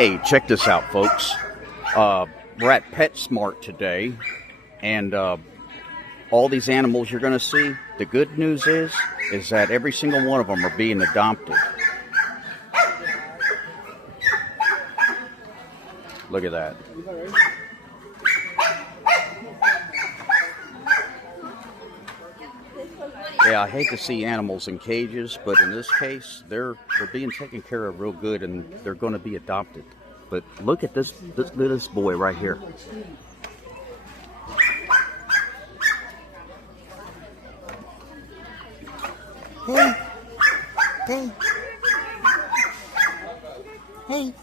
Hey, check this out, folks. We're at PetSmart today, and all these animals you're going to see, the good news is that every single one of them are being adopted. Look at that. Yeah, I hate to see animals in cages, but in this case, they're being taken care of real good, and they're going to be adopted. But look at this boy right here. Hey. Hey. Hey.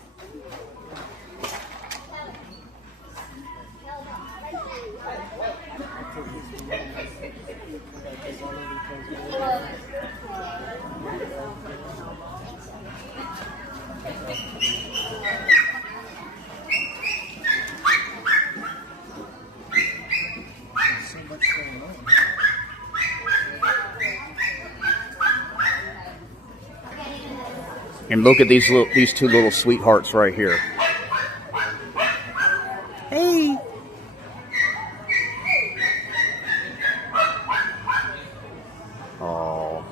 So much going on. And look at these two little sweethearts right here. Hey. Oh.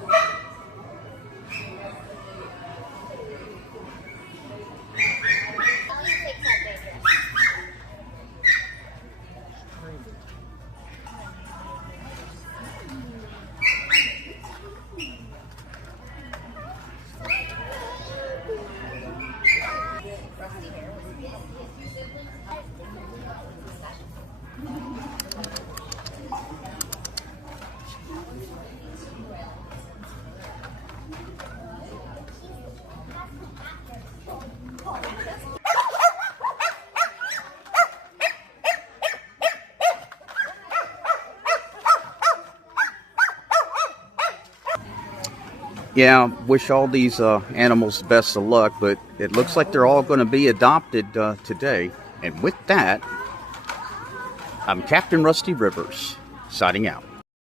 Yeah, wish all these animals the best of luck, but it looks like they're all going to be adopted today. And with that, I'm Captain Rusty Rivers, signing out.